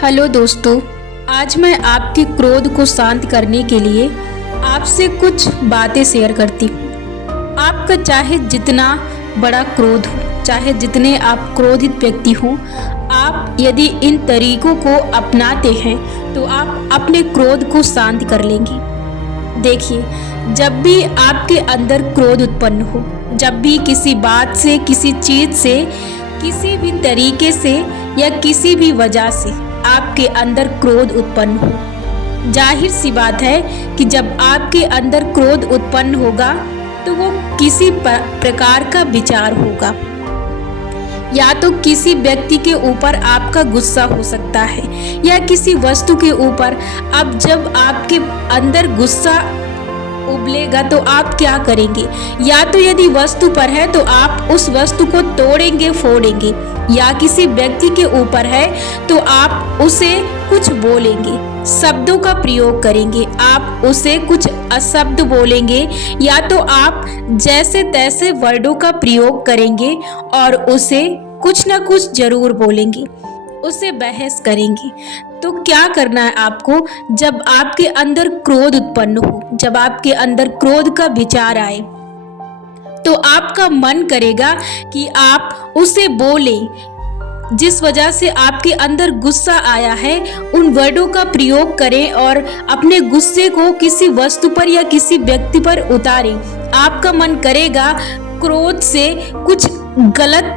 Hello दोस्तों, आज मैं आपके क्रोध को शांत करने के लिए आपसे कुछ बातें शेयर करती हूँ। आपका चाहे जितना बड़ा क्रोध हो, चाहे जितने आप क्रोधित व्यक्ति हो, आप यदि इन तरीकों को अपनाते हैं तो आप अपने क्रोध को शांत कर लेंगे। देखिए, जब भी आपके अंदर क्रोध उत्पन्न हो, जब भी किसी बात से, किसी चीज़ से, किसी भी तरीके से या किसी भी वजह से आपके अंदर क्रोध उत्पन्न हो, जाहिर सी बात है कि जब आपके अंदर क्रोध उत्पन्न होगा तो वो किसी प्रकार का विचार होगा। या तो किसी व्यक्ति के ऊपर आपका गुस्सा हो सकता है या किसी वस्तु के ऊपर। अब जब आपके अंदर गुस्सा उबलेगा तो आप क्या करेंगे? या तो यदि वस्तु पर है तो आप उस वस्तु को तोड़ेंगे, फोड़ेंगे, या किसी व्यक्ति के ऊपर है तो आप उसे कुछ बोलेंगे, शब्दों का प्रयोग करेंगे, आप उसे कुछ अशब्द बोलेंगे, या तो आप जैसे तैसे वर्डों का प्रयोग करेंगे और उसे कुछ ना कुछ जरूर बोलेंगे, उसे बहस करेंगे। तो क्या करना है आपको? जब आपके अंदर क्रोध उत्पन्न हो, जब आपके अंदर क्रोध का विचार आए, तो आपका मन करेगा कि आप उसे बोलें। जिस वजह से आपके अंदर गुस्सा आया है, उन वर्डों का प्रयोग करें और अपने गुस्से को किसी वस्तु पर या किसी व्यक्ति पर उतारें। आपका मन करेगा क्रोध से कुछ गलत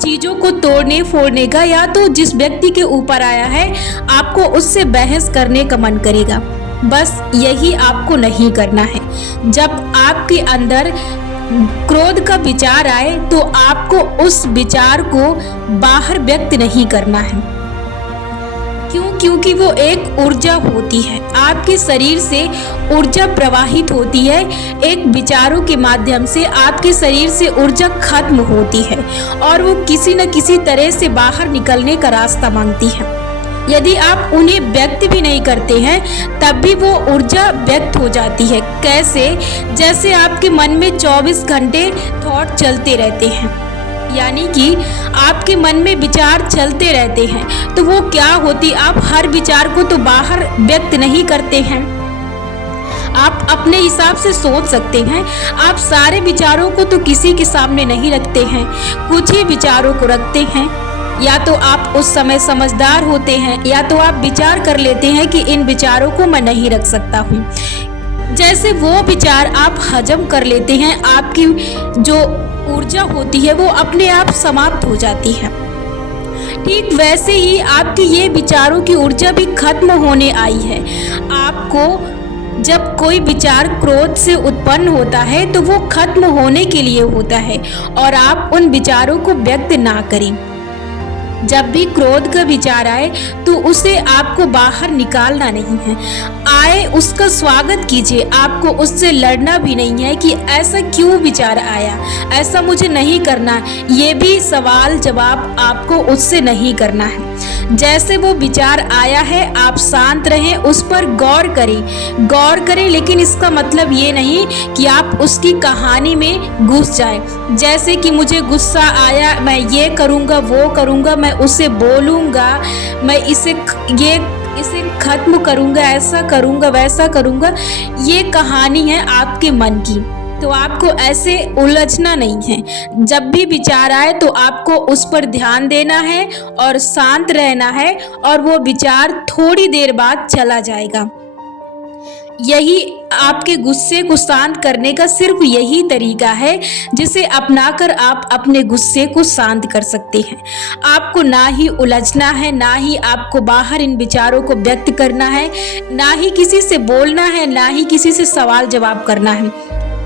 चीजों को तोड़ने फोड़ने का, या तो जिस व्यक्ति के ऊपर आया है आपको उससे बहस करने का मन करेगा। बस यही आपको नहीं करना है। जब आपके अंदर क्रोध का विचार आए तो आपको उस विचार को बाहर व्यक्त नहीं करना है। क्यों? क्योंकि वो एक ऊर्जा होती है, आपके शरीर से ऊर्जा प्रवाहित होती है। एक विचारों के माध्यम से आपके शरीर से ऊर्जा खत्म होती है और वो किसी न किसी तरह से बाहर निकलने का रास्ता मांगती है। यदि आप उन्हें व्यक्त भी नहीं करते हैं तब भी वो ऊर्जा व्यक्त हो जाती है। कैसे? जैसे आपके मन में 24 घंटे थॉट चलते रहते हैं, यानी कि आपके मन में विचार चलते रहते हैं, तो वो क्या होती, आप हर विचार को तो बाहर व्यक्त नहीं करते हैं। आप अपने हिसाब से सोच सकते हैं, आप सारे विचारों को तो किसी के सामने नहीं रखते हैं, कुछ ही विचारों को रखते हैं। या तो आप उस समय समझदार होते हैं, या तो आप विचार कर लेते हैं कि इन विचारों को मैं नहीं रख सकता हूँ। जैसे वो विचार आप हजम कर लेते हैं, आपकी जो ऊर्जा होती है वो अपने आप समाप्त हो जाती है। ठीक वैसे ही आपकी ये विचारों की ऊर्जा भी खत्म होने आई है। आपको जब कोई विचार क्रोध से उत्पन्न होता है तो वो खत्म होने के लिए होता है, और आप उन विचारों को व्यक्त ना करें। जब भी क्रोध का विचार आए तो उसे आपको बाहर निकालना नहीं है। आए उसका स्वागत कीजिए, आपको उससे लड़ना भी नहीं है कि ऐसा क्यों विचार आया, ऐसा मुझे नहीं करना। ये भी सवाल जवाब आपको उससे नहीं करना है। जैसे वो विचार आया है आप शांत रहें, उस पर गौर करें, लेकिन इसका मतलब ये नहीं कि आप उसकी कहानी में घुस जाएं। जैसे कि मुझे गुस्सा आया, मैं ये करूँगा, वो करूँगा, मैं उसे बोलूँगा, मैं इसे खत्म करूँगा, ऐसा करूँगा, वैसा करूँगा। ये कहानी है आपके मन की, तो आपको ऐसे उलझना नहीं है। जब भी विचार आए तो आपको उस पर ध्यान देना है और शांत रहना है, और वो विचार थोड़ी देर बाद चला जाएगा। यही आपके गुस्से को शांत करने का सिर्फ यही तरीका है जिसे अपनाकर आप अपने गुस्से को शांत कर सकते हैं। आपको ना ही उलझना है, ना ही आपको बाहर इन विचारों को व्यक्त करना है, ना ही किसी से बोलना है, ना ही किसी से सवाल जवाब करना है।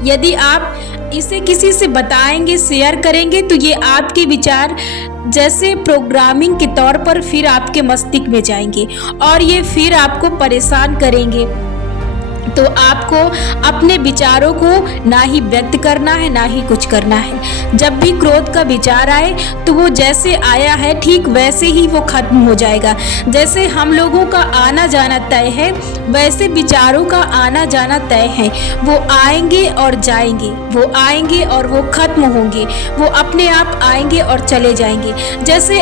यदि आप इसे किसी से बताएंगे, शेयर करेंगे, तो ये आपके विचार जैसे प्रोग्रामिंग के तौर पर फिर आपके मस्तिष्क में जाएंगे और ये फिर आपको परेशान करेंगे। तो आपको अपने विचारों को ना ही व्यक्त करना है, ना ही कुछ करना है। जब भी क्रोध का विचार आए तो वो जैसे आया है ठीक वैसे ही वो खत्म हो जाएगा। जैसे हम लोगों का आना जाना तय है, वैसे विचारों का आना जाना तय है। वो आएंगे और जाएंगे, वो आएंगे और वो खत्म होंगे, वो अपने आप आएंगे और चले जाएंगे। जैसे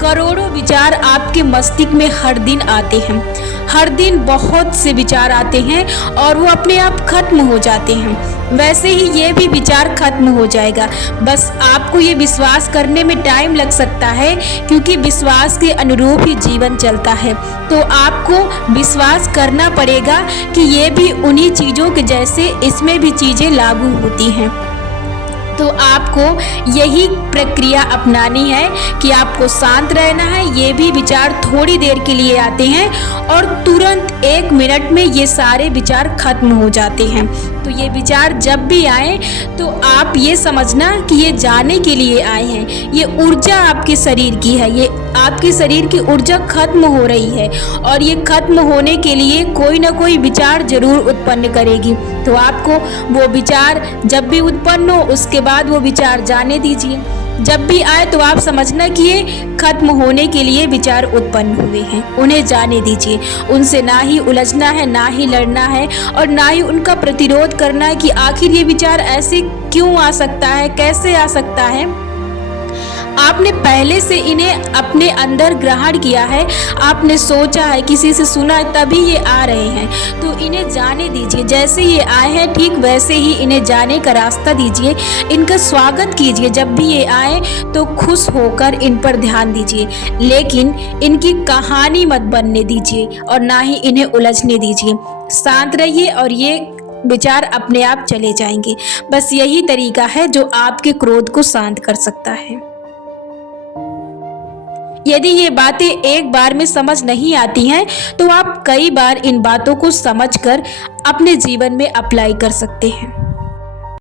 करोड़ों विचार आपके मस्तिष्क में हर दिन आते हैं। हर दिन बहुत से विचार आते हैं और वो अपने आप खत्म हो जाते हैं। वैसे ही ये भी विचार खत्म हो जाएगा। बस आपको ये विश्वास करने में टाइम लग सकता है, क्योंकि विश्वास के अनुरूप ही जीवन चलता है। तो आपको विश्वास करना पड़ेगा कि ये भी उन्हीं चीज़ों के जैसे इसमें भी चीज़ें लागू होती हैं। तो आपको यही प्रक्रिया अपनानी है कि आपको शांत रहना है। ये भी विचार थोड़ी देर के लिए आते हैं और तुरंत 1 मिनट में ये सारे विचार खत्म हो जाते हैं। तो ये विचार जब भी आए तो आप ये समझना कि ये जाने के लिए आए हैं। ये ऊर्जा आपके शरीर की है, ये आपके शरीर की ऊर्जा खत्म हो रही है और ये खत्म होने के लिए कोई ना कोई विचार जरूर उत्पन्न करेगी। तो आपको वो विचार जब भी उत्पन्न हो उसके बाद वो विचार जाने दीजिए। जब भी आए तो आप समझना कि ये खत्म होने के लिए विचार उत्पन्न हुए हैं, उन्हें जाने दीजिए। उनसे ना ही उलझना है, ना ही लड़ना है और ना ही उनका प्रतिरोध करना है कि आखिर ये विचार ऐसे क्यों आ सकता है, कैसे आ सकता है। आपने पहले से इन्हें अपने अंदर ग्रहण किया है, आपने सोचा है, किसी से सुना है, तभी ये आ रहे हैं। तो इन्हें जाने दीजिए। जैसे ये आए हैं ठीक वैसे ही इन्हें जाने का रास्ता दीजिए, इनका स्वागत कीजिए। जब भी ये आए तो खुश होकर इन पर ध्यान दीजिए, लेकिन इनकी कहानी मत बनने दीजिए और ना ही इन्हें उलझने दीजिए। शांत रहिए और ये विचार अपने आप चले जाएंगे। बस यही तरीका है जो आपके क्रोध को शांत कर सकता है। यदि ये बातें एक बार में समझ नहीं आती हैं तो आप कई बार इन बातों को समझकर अपने जीवन में अप्लाई कर सकते हैं।